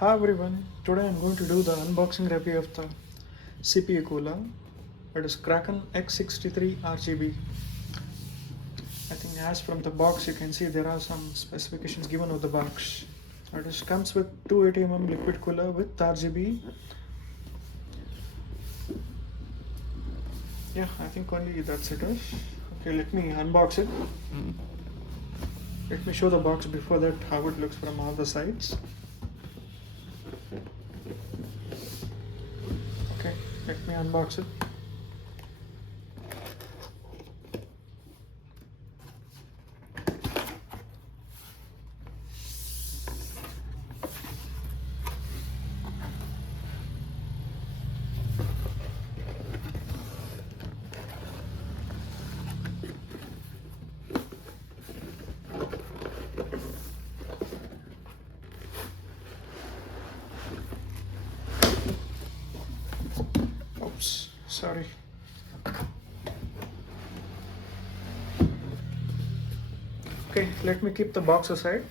Hi everyone, today I'm going to do the unboxing review of the CPU cooler. It is Kraken X63 RGB. I think as from the box you can see there are some specifications given of the box. It comes with 280 liquid cooler with RGB. Yeah, I think only that's it. Okay, let me unbox it. Let me show the box before that how it looks from all the sides. Okay, let me unbox it. Oops, sorry. Okay, let me keep the box aside.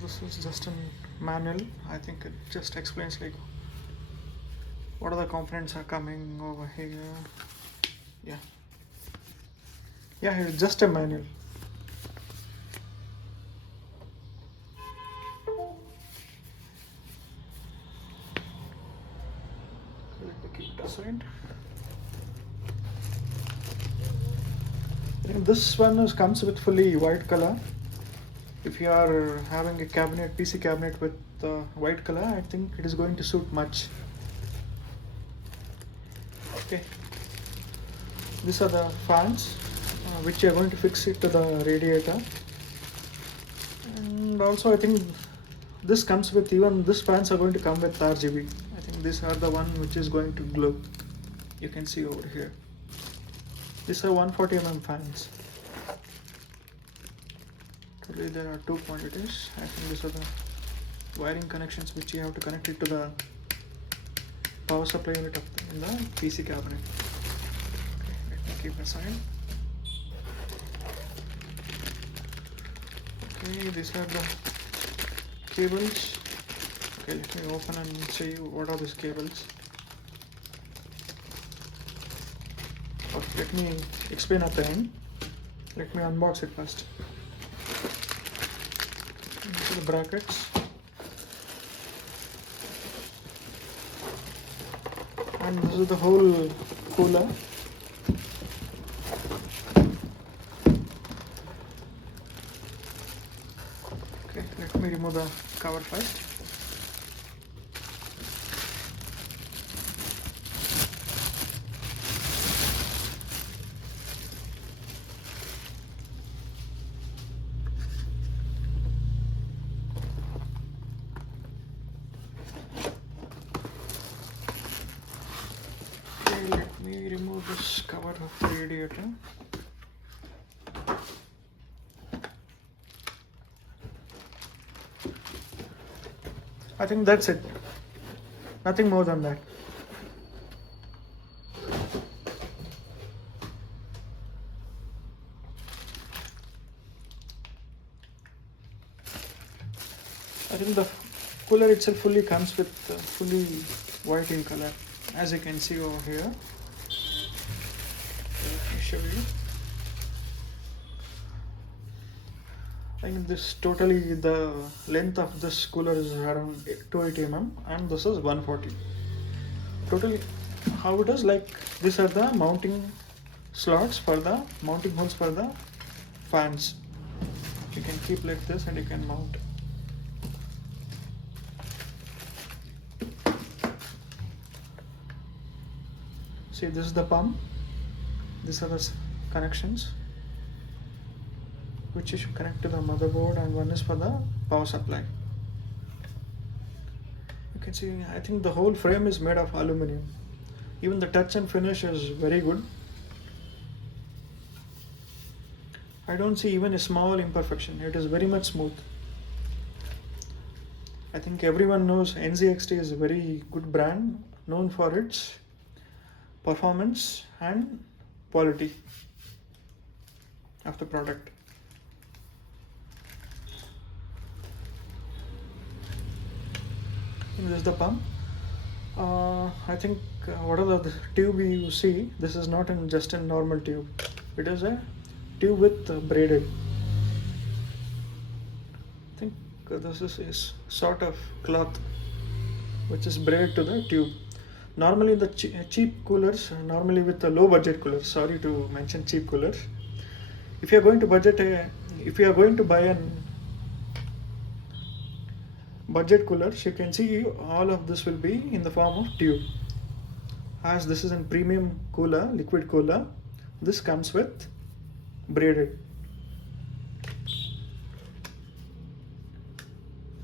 This is just a manual. I think it just explains like what are the components are coming over here. Yeah, it's just a manual. Let me keep it aside. And this one comes with fully white color. If you are having a cabinet, PC cabinet with white color, I think it is going to suit much. Okay, these are the fans which you are going to fix it to the radiator. And also I think this comes with, even this fans are going to come with RGB. I think these are the one which is going to glow. You can see over here. These are 140 fans. Totally there are two quantities. I think these are the wiring connections which you have to connect it to the power supply unit in the PC cabinet. Okay, let me keep aside. Okay, these are the cables. Okay, let me open and show you what are these cables. Okay, let me explain at the end. Let me unbox it first. These are the brackets. And this is the whole cooler. Okay, let me remove the cover first. Okay, let me remove this cover of the radiator. I think that's it. Nothing more than that. I think the cooler itself fully comes with fully white in color, as you can see over here. Let me show you. I think this totally, the length of this cooler is around 280 and this is 140. Totally, how it is, like these are the mounting slots for the mounting holes for the fans. You can keep like this and you can mount. See, this is the pump. These are the connections which you should connect to the motherboard, and one is for the power supply. You can see, I think the whole frame is made of aluminum. Even the touch and finish is very good. I don't see even a small imperfection. It is very much smooth. I think everyone knows NZXT is a very good brand, known for its performance and quality of the product. This is the pump. I think whatever the tube you see, this is not just a normal tube. It is a tube with braided. I think this is sort of cloth which is braided to the tube. Normally the cheap coolers, normally with the low budget coolers, sorry to mention cheap coolers, if you are going to buy an budget coolers, you can see all of this will be in the form of tube. As this is a premium cooler, liquid cooler, this comes with braided.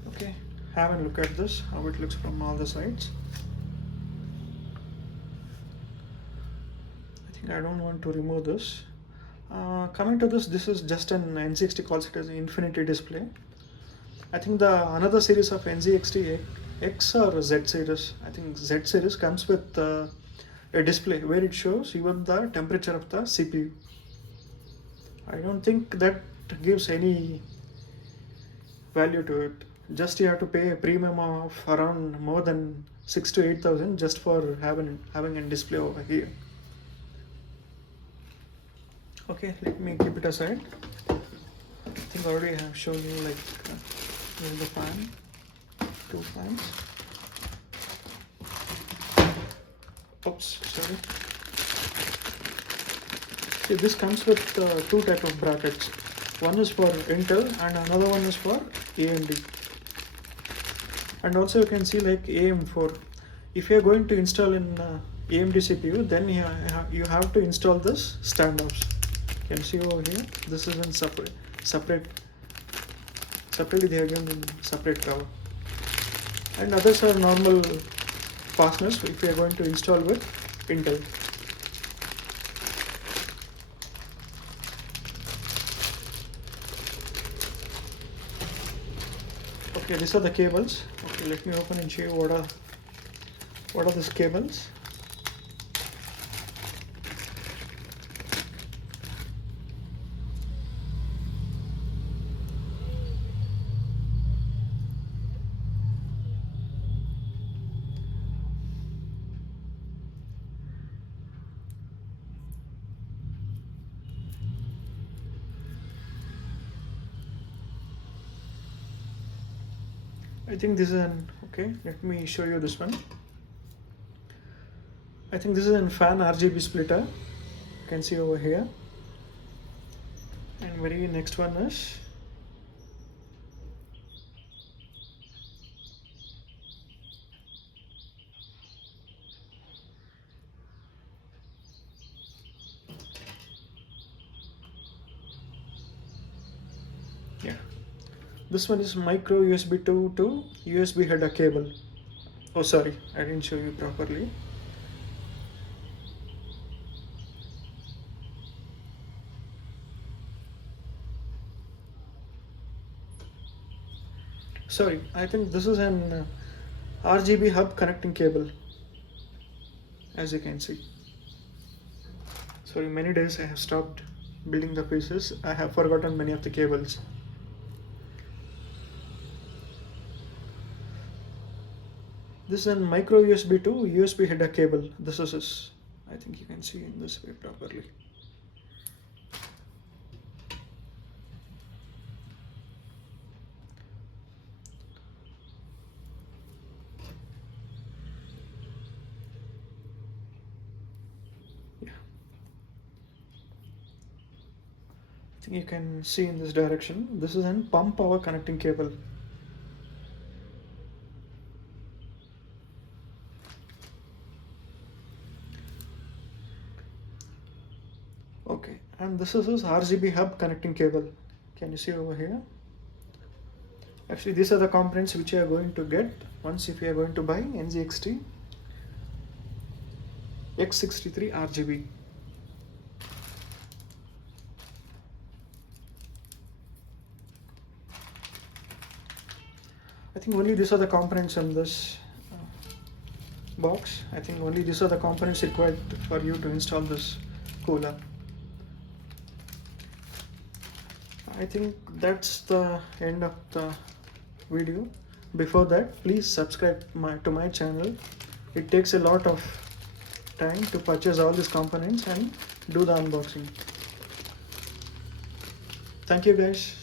Okay, have a look at this, how it looks from all the sides. I think I don't want to remove this. Coming to this is just an NZXT calls it as an infinity display. I think the another series of NZXT X or Z series, I think Z series comes with a display where it shows even the temperature of the CPU. I don't think that gives any value to it. Just you have to pay a premium of around more than 6,000 to 8,000 just for having a display over here. Okay, let me keep it aside. I think already I have shown you like here's the fan, 2 fans. Oops, sorry. See, this comes with 2 type of brackets. One is for Intel and another one is for AMD. And also you can see like AM4. If you are going to install in AMD CPU, then you have to install this standoffs. You can see over here, this is in separately they are given in separate cover. And others are normal fasteners if you are going to install with Intel. Okay, these are the cables. Okay, let me open and show you what are these cables. I think this is an, okay, let me show you this one. I think this is a fan RGB splitter. You can see over here. And very next one is this one is micro USB 2 to USB header cable. Oh sorry, I didn't show you properly. Sorry, I think this is an RGB hub connecting cable, as you can see. Sorry, many days I have stopped building the pieces. I have forgotten many of the cables. This is a micro USB to USB header cable. This is, I think you can see in this way properly. Yeah. I think you can see in this direction. This is a pump power connecting cable. Okay, and this is his RGB hub connecting cable. Can you see over here? Actually, these are the components which you are going to get once if you are going to buy NZXT X63 RGB. I think only these are the components in this box. I think only these are the components required for you to install this cooler. I think that's the end of the video. before that, please subscribe to my channel. It takes a lot of time to purchase all these components and do the unboxing. Thank you guys.